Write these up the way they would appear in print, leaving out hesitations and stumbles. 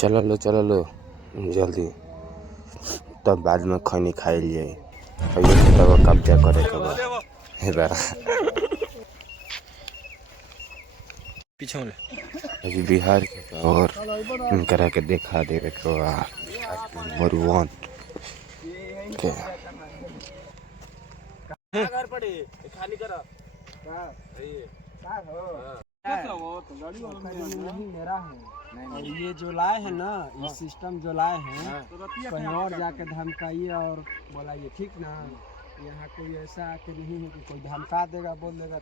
चलो लो जल्दी, तब बाद में खैनी खाई लिए तब कब्जा करे पीछे बिहार के और करा के देखा दे नंबर 1 के घर पड़े खाली करा मेरा है और ये जो लाए हैं ना, ये सिस्टम जो लाए हैं कहीं और जाके धमकाइए और बोलाइए, ठीक ना। यहाँ कोई ऐसा आके नहीं है कि कोई धमका देगा, बोल देगा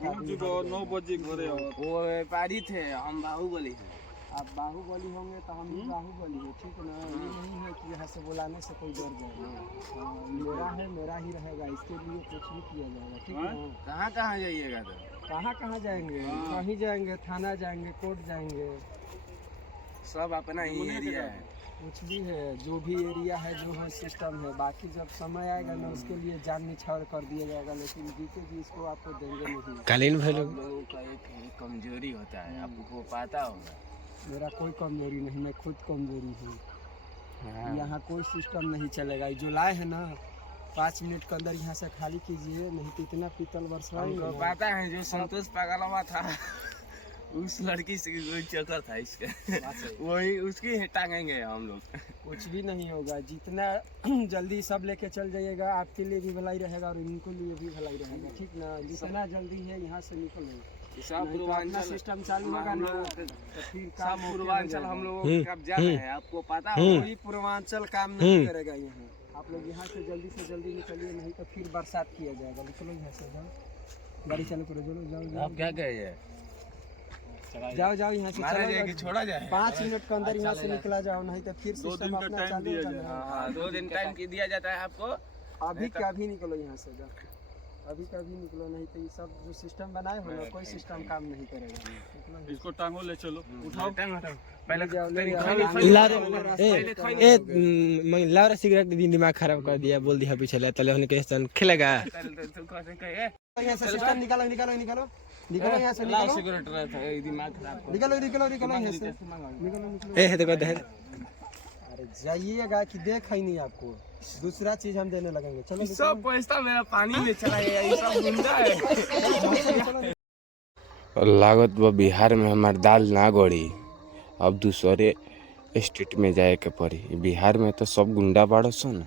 9 बजे घरे। वो व्यापारी थे, हम बाहुबली हैं। आप बाहुबली होंगे तो हम भी बाहुबली है, ठीक ना। ये नहीं है कि यहाँ से बुलाने से कोई डर जाएगा। मेरा है, मेरा ही रहेगा, इसके लिए कुछ भी किया जाएगा, ठीक है। कहाँ कहाँ जाइएगा तो? कहाँ जाएंगे? कहीं जाएंगे, थाना जाएंगे, कोर्ट जाएंगे, सब अपना ही एरिया है। कुछ भी है, जो भी एरिया है, जो है सिस्टम है। बाकी जब समय आएगा ना, उसके लिए जान निछावर कर दिया जाएगा, लेकिन जीते जी इसको आपको देंगे नहीं। कालीन लोगों का एक कमजोरी होता है, आपको पता होगा। मेरा कोई कमजोरी नहीं, मैं खुद कमजोरी हूँ। यहाँ कोई सिस्टम नहीं चलेगा। जो लाए है ना, 5 मिनट के अंदर यहाँ से खाली कीजिए, नहीं तो इतना पीतल बरसाएंगे। पता है जो संतोष पागलवा था, उस लड़की से कोई चक्कर था इसका, वही उसकी टांगेंगे हम लोग। कुछ भी नहीं होगा। जितना जल्दी सब लेके चल जाइएगा, आपके लिए भी भलाई रहेगा और इनको लिए भी भलाई रहेगा, ठीक ना। जितना जल्दी है यहाँ से निकलो, पूर्वांचल सिस्टम चालू होगा ना, तो फिर काम पूर्वांचल हम लोगों का कब्जा है, आपको पता है। कोई पूर्वांचल काम नहीं करेगा यहाँ। आप लोग यहाँ से जल्दी निकलिए, नहीं तो फिर बरसात किया जाएगा। निकलो यहाँ से, जाओ गाड़ी चालू करो, जाओ। आप क्या कहिए? जाओ यहाँ से, चलो छोड़ा जाए। 5 मिनट के अंदर यहाँ से निकला जाओ, नहीं तो फिर सिस्टम अपना चालू हो जाएगा। 2 दिन टाइम दिया जाता है आपको। अभी कभी निकलो यहाँ से, जाओ अभी कभी निकलो, नहीं तो ये सब जो सिस्टम बनाए हो ना, कोई सिस्टम काम नहीं करेगा। इसको टांगो, ले चलो, उठाओ। पहले लारा सिगरेट दिमाग खराब कर दिया, बोल दिया पीछे तले होने के खेलेगा। सिस्टम निकालो यहाँ से, सिगरेट रहता है, दिमाग खराब। निकलो यहाँ से, निकलो। अरे जाइएगा कि देख ही नहीं आपको, दूसरा चीज हम देने लगेंगे। चलो, सब पैसा मेरा पानी में चला गया, ये सब गुंडा है। लागत वो बिहार में हमार दाल ना गड़ी, अब दूसरे स्टेट में जाए के पड़ी। बिहार में तो सब गुंडा बाड़ो सन।